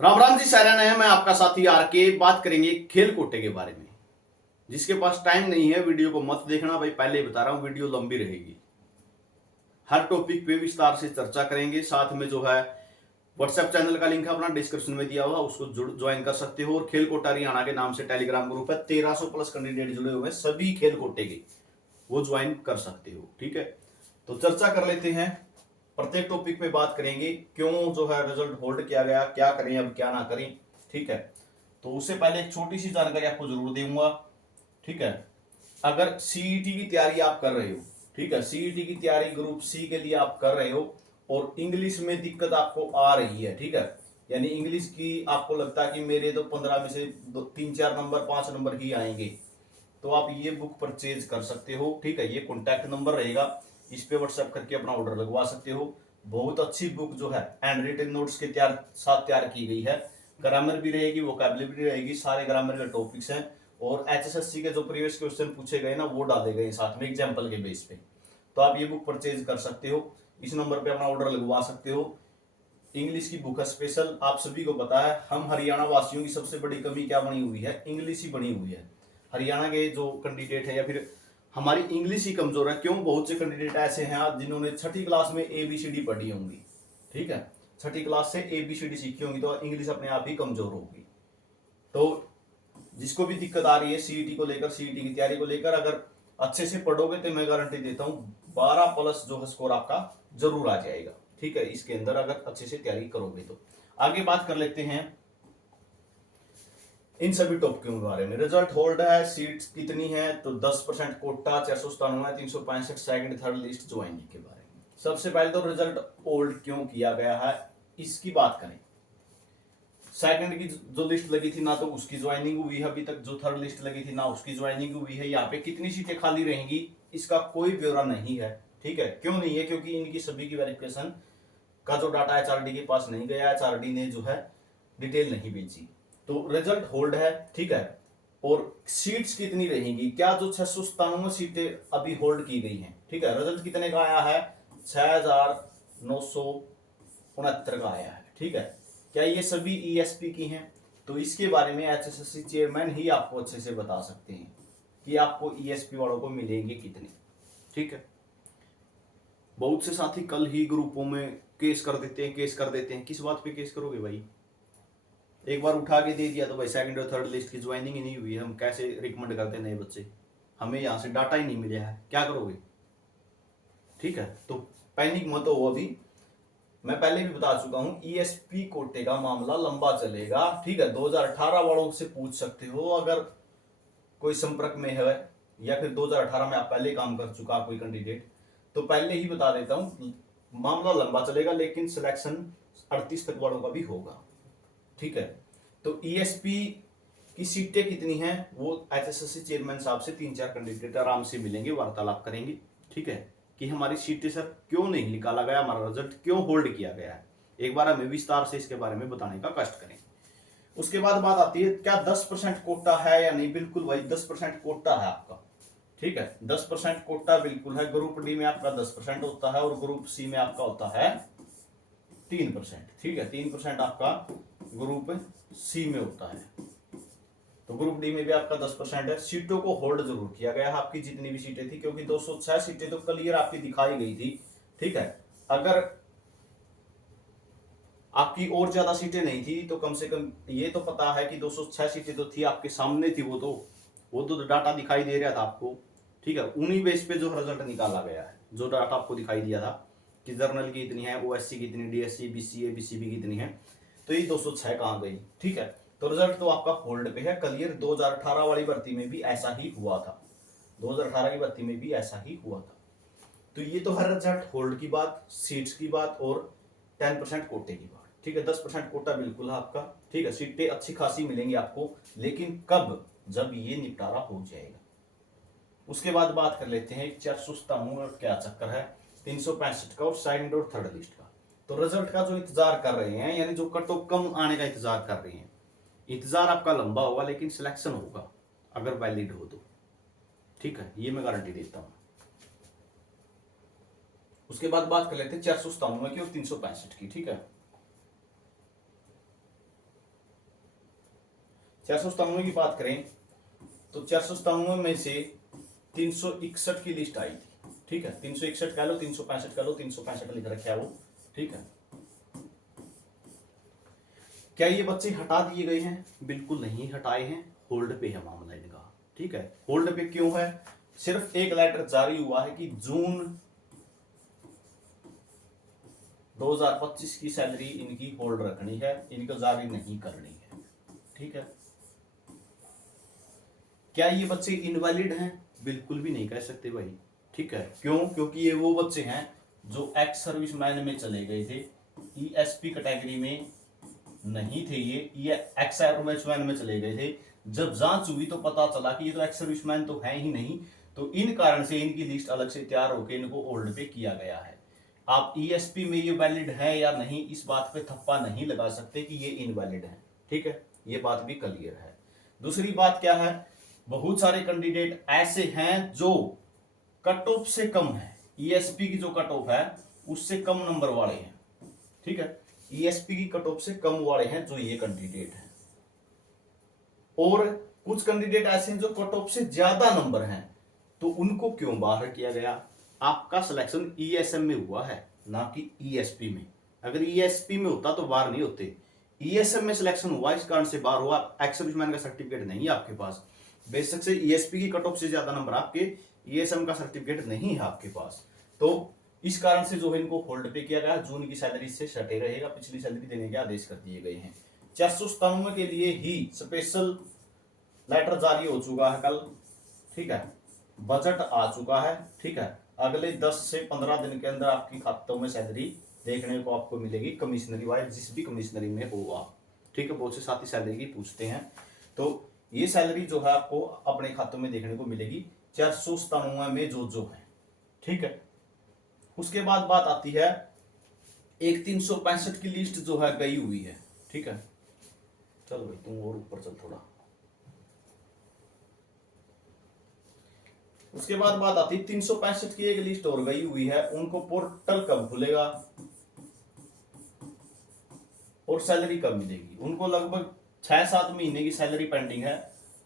राम राम जी सारा है। मैं आपका साथी आर के। बात करेंगे खेल कोटे के बारे में। जिसके पास टाइम नहीं है वीडियो को मत देखना भाई, पहले ही बता रहा हूं वीडियो लंबी रहेगी। हर टॉपिक पे विस्तार से चर्चा करेंगे। साथ में जो है व्हाट्सएप चैनल का लिंक अपना डिस्क्रिप्शन में दिया हुआ, उसको ज्वाइन कर सकते हो। और खेल कोटा हरियाणा के नाम से टेलीग्राम ग्रुप है, 1300 प्लस कैंडिडेट जुड़े हुए हैं सभी खेल कोटे के, वो ज्वाइन कर सकते हो। ठीक है, तो चर्चा कर लेते हैं। प्रत्येक टॉपिक पे बात करेंगे, क्यों जो है रिजल्ट होल्ड किया गया, क्या करें अब क्या ना करें। ठीक है, तो उससे पहले एक छोटी सी जानकारी आपको जरूर दूंगा। ठीक है, अगर सीईटी की तैयारी आप कर रहे हो, ठीक है, सीईटी की तैयारी ग्रुप सी के लिए आप कर रहे हो और इंग्लिश में दिक्कत आपको आ रही है, ठीक है, यानी इंग्लिश की आपको लगता है कि मेरे तो 15 में से 3-4 नंबर 5 नंबर ही आएंगे, तो आप ये बुक परचेज कर सकते हो। ठीक है, ये कॉन्टैक्ट नंबर रहेगा, इस पे व्हाट्सएप करके अपना ऑर्डर लगवा सकते हो। बहुत अच्छी बुक जो है हैंड रिटन नोट्स के साथ तैयार की गई है। ग्रामर भी रहेगी, वोकैबुलरी भी रहेगी, सारे ग्रामर के टॉपिक्स हैं और एचएसएससी के जो प्रीवियस क्वेश्चन पूछे गए ना वो डाले गए साथ में एग्जाम्पल के बेस पे। तो आप ये बुक परचेज कर सकते हो, इस नंबर पे अपना ऑर्डर लगवा सकते हो। इंग्लिश की बुक है स्पेशल। आप सभी को पता है हम हरियाणा वासियों की सबसे बड़ी कमी क्या बनी हुई है, इंग्लिश ही बनी हुई है। हरियाणा के जो कैंडिडेट है या फिर हमारी इंग्लिश ही कमजोर है। क्यों? बहुत से कैंडिडेट ऐसे हैं आज जिन्होंने छठी क्लास में ABCD पढ़ी होंगी, ठीक है, छठी क्लास से ABCD सीखी होंगी, तो इंग्लिश अपने आप ही कमजोर होगी। तो जिसको भी दिक्कत आ रही है सीईटी को लेकर, सीईटी की तैयारी को लेकर, अगर अच्छे से पढ़ोगे तो मैं गारंटी देता हूं 12 प्लस जो है स्कोर आपका जरूर आ जाएगा। ठीक है, इसके अंदर अगर अच्छे से तैयारी करोगे तो। आगे बात कर लेते हैं इन सभी टॉपिकों के बारे में। रिजल्ट होल्ड है, सीट्स कितनी है, तो 10% quota, 497, 365 second third list joining के बारे में। सबसे पहले तो रिजल्ट होल्ड क्यों किया गया है इसकी बात करें। सेकंड की जो लिस्ट लगी थी ना तो उसकी ज्वाइनिंग हुई है अभी तक, जो थर्ड लिस्ट लगी थी ना उसकी ज्वाइनिंग हुई है। यहाँ पे कितनी सीटें खाली रहेंगी इसका कोई ब्यौरा नहीं है। ठीक है, क्यों नहीं है? क्योंकि इनकी सभी की वेरिफिकेशन का जो डाटा HRD के पास नहीं गया, HRD ने जो है डिटेल नहीं भेजी, तो रिजल्ट होल्ड है। ठीक है, और सीट्स कितनी रहेंगी, क्या जो 697 सीटें अभी होल्ड की गई हैं, ठीक है, रिजल्ट कितने का आया है? 6969 का आया है। ठीक है, क्या ये सभी ESP की हैं? तो इसके बारे में HSSC चेयरमैन ही आपको अच्छे से बता सकते हैं कि आपको ESP वालों को मिलेंगे कितने। ठीक है, बहुत से साथी कल ही ग्रुपों में केस कर देते हैं। किस बात पे केस करोगे भाई? एक बार उठा के दे दिया तो भाई सेकंड और थर्ड लिस्ट की ज्वाइनिंग ही नहीं हुई है, हम कैसे रिकमेंड करते नए बच्चे? हमें यहाँ से डाटा ही नहीं मिला है, क्या करोगे? ठीक है, तो पैनिक मत हो। अभी मैं पहले भी बता चुका हूं ESP कोटे का मामला लंबा चलेगा। ठीक है, 2018 वालों से पूछ सकते हो अगर कोई संपर्क में है या फिर 2018 में आप पहले काम कर चुका कोई कैंडिडेट, तो पहले ही बता देता हूं मामला लंबा चलेगा, लेकिन सिलेक्शन 38 तक वालों का भी होगा। ठीक है, तो ESP की सीटें कितनी हैं वो HSSC चेयरमैन साहब से 3-4 कैंडिडेट आराम से मिलेंगे, वार्तालाप करेंगे। ठीक है, कि हमारी सीटें सर क्यों नहीं निकाला गया, हमारा रिजल्ट क्यों होल्ड किया गया है, एक बार हमें विस्तार से इसके बारे में बताने का कष्ट करें। उसके बाद बात आती है क्या 10% कोटा है या नहीं। बिल्कुल भाई 10% कोटा है आपका। ठीक है, 10% कोटा बिल्कुल है। ग्रुप डी में आपका 10% होता है और ग्रुप सी में आपका होता है 3%। ठीक है, 3% आपका ग्रुप सी में होता है, तो ग्रुप डी में भी आपका 10% है। सीटों को होल्ड जरूर किया गया है आपकी जितनी भी सीटें थी, क्योंकि 206 सीटें तो क्लियर आपकी दिखाई गई थी। ठीक है, अगर आपकी और ज्यादा सीटें नहीं थी तो कम से कम ये तो पता है कि 206 सीटें तो थी, आपके सामने थी, वो तो डाटा दिखाई दे रहा था आपको। ठीक है, उन्हीं बेस पे जो रिजल्ट निकाला गया है, जो डाटा आपको दिखाई दिया था कि जर्नल की इतनी है, OSC की इतनी, DSC BCA BCB की इतनी है, तो ये 206 कहाँ गई। ठीक है, तो रिजल्ट तो आपका होल्ड पे है क्लियर। 2018 वाली भर्ती में भी ऐसा ही हुआ था, 2018 की भर्ती में भी ऐसा ही हुआ था। तो ये तो हर रिजल्ट होल्ड की बात, सीट्स की बात और 10% कोटे की बात। ठीक है, 10% कोटा बिल्कुल है आपका। ठीक है, सीटें अच्छी खासी मिलेंगी आपको, लेकिन कब? जब ये निपटारा हो जाएगा। उसके बाद बात कर लेते हैं 497 क्या चक्कर है, 365 का और सेकंड और थर्ड लिस्ट का। तो रिजल्ट का जो इंतजार कर रहे हैं, यानी जो कट ऑफ कम आने का इंतजार कर रहे हैं, इंतजार आपका लंबा होगा लेकिन सिलेक्शन होगा अगर वैलिड हो तो। ठीक है, ये मैं गारंटी देता हूं। उसके बाद बात कर लेते हैं 497 की और 365 की। ठीक है, 497 की बात करें तो 497 में से 361 की लिस्ट आई थी, ठीक है। 361 कह लो, 365 कह लो, 365 लिख रखा है वो, ठीक है। क्या ये बच्चे हटा दिए गए हैं? बिल्कुल नहीं हटाए हैं, होल्ड पे है मामला इनका, ठीक है। होल्ड पे क्यों है? सिर्फ एक लेटर जारी हुआ है कि जून 2025 की सैलरी इनकी होल्ड रखनी है, इनको जारी नहीं करनी है, ठीक है। क्या ये बच्चे इनवैलिड हैं? बिल्कुल भी नहीं कह सकते भाई, ठीक है। क्यों? क्योंकि ये वो बच्चे हैं जो एक्स सर्विसमैन में चले गए थे, ईएसपी कैटेगरी में नहीं थे ये एक्स सर्विसमैन में चले गए थे। जब जांच हुई तो पता चला कि ये तो एक्स सर्विसमैन तो है ही नहीं, तो इन कारण से इनकी लिस्ट अलग से तैयार होकर इनको होल्ड पे किया गया है। आप ईएसपी में ये वैलिड है या नहीं, इस बात पे थप्पा नहीं लगा सकते कि ये इनवैलिड है, ठीक है। ये बात भी क्लियर है। दूसरी बात क्या है, बहुत सारे कैंडिडेट ऐसे हैं जो कट ऑफ से कम है, ईएसपी की जो कट ऑफ है उससे कम नंबर वाले हैं, ठीक है। ईएसपी की कट ऑफ से कम वाले हैं जो ये कैंडिडेट हैं, और कुछ कैंडिडेट ऐसे हैं जो कट ऑफ से ज्यादा नंबर हैं, तो उनको क्यों बाहर किया गया? आपका सिलेक्शन ईएसएम में हुआ है, ना कि ईएसपी में। अगर ईएसपी में होता तो बाहर नहीं होते, ईएसएम में सिलेक्शन हुआ, इस कारण से बाहर हुआ। एक्स सर्विसमैन का सर्टिफिकेट नहीं है आपके पास, बेशक से ईएसपी की कट ऑफ से ज्यादा नंबर आपके, ईएसएम का सर्टिफिकेट नहीं है आपके पास, तो इस कारण से जो है इनको होल्ड पे किया गया। जून की सैलरी से सटे रहेगा, पिछली सैलरी देने के आदेश कर दिए गए हैं। 497 के लिए ही स्पेशल लेटर जारी हो चुका है कल, ठीक है। बजट आ चुका है, ठीक है। अगले 10 से 15 दिन के अंदर आपकी खातों में सैलरी देखने को आपको मिलेगी, कमिश्नरी वाइज जिस भी कमिश्नरी में हो आप, ठीक है। बहुत से साथी सैलरी की पूछते हैं, तो ये सैलरी जो है आपको अपने खातों में देखने को मिलेगी 497 में जो है, ठीक है। उसके बाद बात आती है एक 365 की लिस्ट जो है गई हुई है, ठीक है। चलो भाई तुम और ऊपर चल थोड़ा। उसके बाद बात आती है 365 की एक लिस्ट और गई हुई है, उनको पोर्टल कब खुलेगा और सैलरी कब मिलेगी? उनको लगभग 6-7 महीने की सैलरी पेंडिंग है,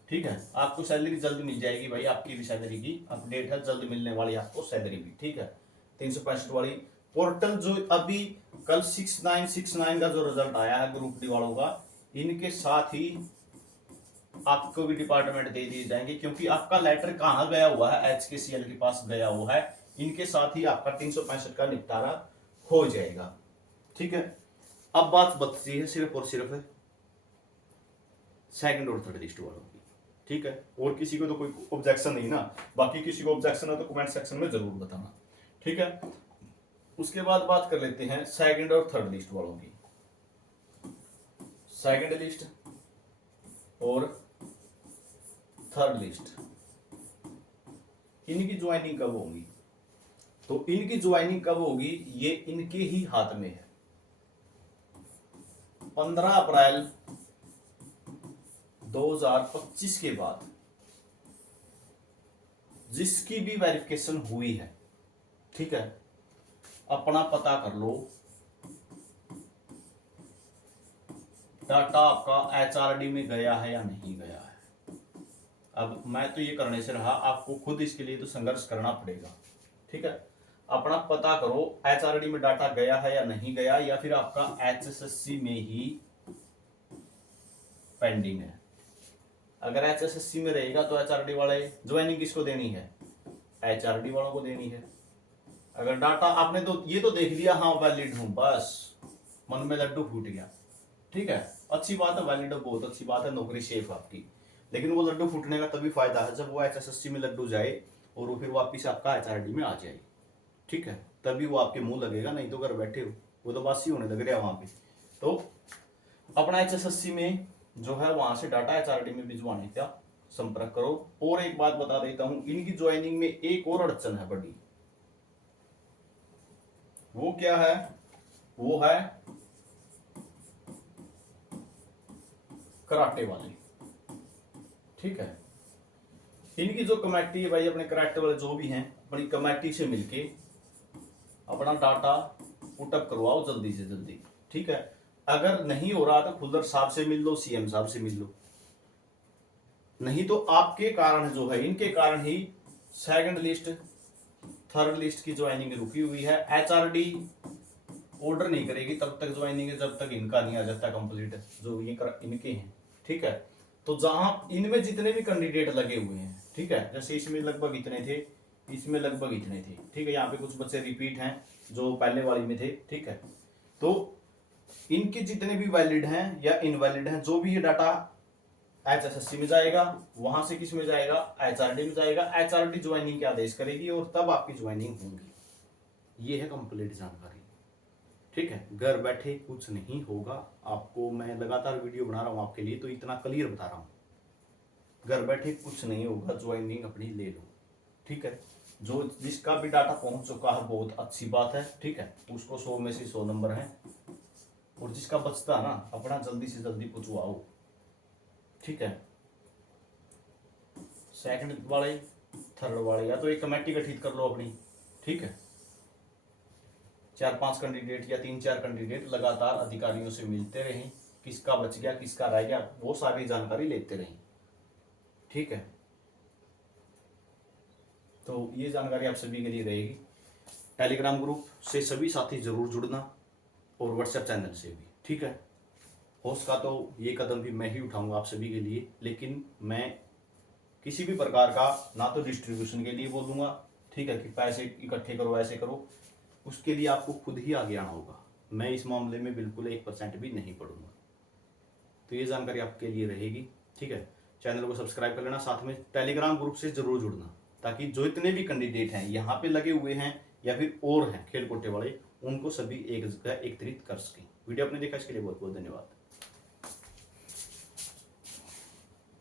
ठीक है। आपको सैलरी जल्द मिल जाएगी भाई, आपकी भी सैलरी की अपडेट है, जल्द मिलने वाली आपको सैलरी भी, ठीक है। 365 वाली पोर्टल जो अभी कल 6969 का जो रिजल्ट आया है ग्रुप डी वालों का, इनके साथ ही आपको भी डिपार्टमेंट दे दिए जाएंगे, क्योंकि आपका लेटर कहाँ गया हुआ है, एचकेसीएल के पास गया हुआ है। इनके साथ ही आपका 365 का निपटारा हो जाएगा, ठीक है। अब बात बचती है सिर्फ और सिर्फ सेकंड और थर्ड लिस्ट वालों की, ठीक है। और किसी को तो कोई ऑब्जेक्शन नहीं ना, बाकी किसी को ऑब्जेक्शन है तो कमेंट सेक्शन में जरूर बताना, ठीक है। उसके बाद बात कर लेते हैं सेकंड और थर्ड लिस्ट वालों की। सेकंड लिस्ट और थर्ड लिस्ट, इनकी ज्वाइनिंग कब होगी? तो इनकी ज्वाइनिंग कब होगी ये इनके ही हाथ में है। 15 अप्रैल 2025 के बाद जिसकी भी वेरिफिकेशन हुई है, ठीक है, अपना पता कर लो डाटा आपका एचआरडी में गया है या नहीं गया है। अब मैं तो ये करने से रहा, आपको खुद इसके लिए तो संघर्ष करना पड़ेगा, ठीक है। अपना पता करो एचआरडी में डाटा गया है या नहीं गया, या फिर आपका एचएसएससी में ही पेंडिंग है। अगर एचएसएससी में रहेगा तो एचआरडी वाले ज्वाइनिंग किसको देनी है? एचआरडी वालों को देनी है। अगर डाटा आपने तो ये तो देख लिया, हाँ वैलिड हूं, बस मन में लड्डू फूट गया, ठीक है, अच्छी बात है, वैलिड हो, बहुत अच्छी बात है, नौकरी सेफ आपकी। लेकिन वो लड्डू फूटने का तभी फायदा है जब वो एचएसएससी में लड्डू जाए और वो फिर वापिस आपका एचआरडी में आ जाए, ठीक है, तभी वो आपके मुंह लगेगा, नहीं तो घर बैठे हो वो तो बासी होने लग रहा है वहां पे। तो अपना एचएसएससी में जो है वहां से डाटा एचआरडी में भिजवाने का संपर्क करो। और एक बात बता देता हूं, इनकी ज्वाइनिंग में एक और अड़चन है बड़ी, वो क्या है? वो है कराटे वाले, ठीक है। इनकी जो कमेटी है भाई, अपने कराटे वाले जो भी हैं, अपनी कमेटी से मिलके अपना डाटा पुटअप करवाओ जल्दी से जल्दी, ठीक है। अगर नहीं हो रहा तो खुल्लर साहब से मिल लो, सीएम साहब से मिल लो, नहीं तो आपके कारण जो है, इनके कारण ही सेकंड लिस्ट थर्ड लिस्ट की ज्वाइनिंग रुकी हुई है। एचआरडी ऑर्डर नहीं करेगी तब तक ज्वाइनिंग है जब तक इनका नहीं आ जाता कंप्लीट, जो ये इनके हैं, ठीक है। तो जहां इनमें जितने भी कैंडिडेट लगे हुए हैं, ठीक है, जैसे इसमें लगभग इतने थे, इसमें लगभग इतने थे, ठीक है, यहाँ पे कुछ बच्चे रिपीट हैं जो पहले वाली में थे, ठीक है। तो इनके जितने भी वैलिड हैं या इनवैलिड हैं, जो भी ये डाटा HSSC में जाएगा, वहां से किस में जाएगा, HRD में जाएगा। HRD ज्वाइनिंग के आदेश करेगी और तब आपकी ज्वाइनिंग होगी। ये है कंप्लीट जानकारी, ठीक है। घर बैठे कुछ नहीं होगा, आपको मैं लगातार वीडियो बना रहा हूं आपके लिए, तो इतना क्लियर बता रहा हूं। घर बैठे कुछ नहीं होगा, ज्वाइनिंग अपनी ले लो, ठीक है। जो जिसका भी डाटा पहुंच चुका है बहुत अच्छी बात है, ठीक है, उसको 100 में से 100 नंबर है, और जिसका बचता ना अपना जल्दी से जल्दी पहुंचवाओ, ठीक है। सेकंड वाले थर्ड वाले या तो एक कमेटी गठित कर लो अपनी, ठीक है। 4-5 कैंडिडेट या 3-4 कैंडिडेट लगातार अधिकारियों से मिलते रहें, किसका बच गया किसका रह गया वो सारी जानकारी लेते रहें, ठीक है। तो ये जानकारी आप सभी के लिए रहेगी। टेलीग्राम ग्रुप से सभी साथी जरूर जुड़ना और व्हाट्सएप चैनल से भी, ठीक है। होस्ट का तो ये कदम भी मैं ही उठाऊंगा आप सभी के लिए, लेकिन मैं किसी भी प्रकार का ना तो डिस्ट्रीब्यूशन के लिए बोलूँगा, ठीक है, कि पैसे इकट्ठे करो ऐसे करो, उसके लिए आपको खुद ही आगे आना होगा। मैं इस मामले में बिल्कुल 1% भी नहीं पढ़ूंगा। तो ये जानकारी आपके लिए रहेगी, ठीक है। चैनल को सब्सक्राइब कर लेना, साथ में टेलीग्राम ग्रुप से जरूर जुड़ना, ताकि जो इतने भी कैंडिडेट हैं यहाँ पे लगे हुए हैं या फिर और हैं खेल कोटे वाले, उनको सभी एक जगह एकत्रित कर सकें। वीडियो आपने देखा इसके लिए बहुत बहुत धन्यवाद।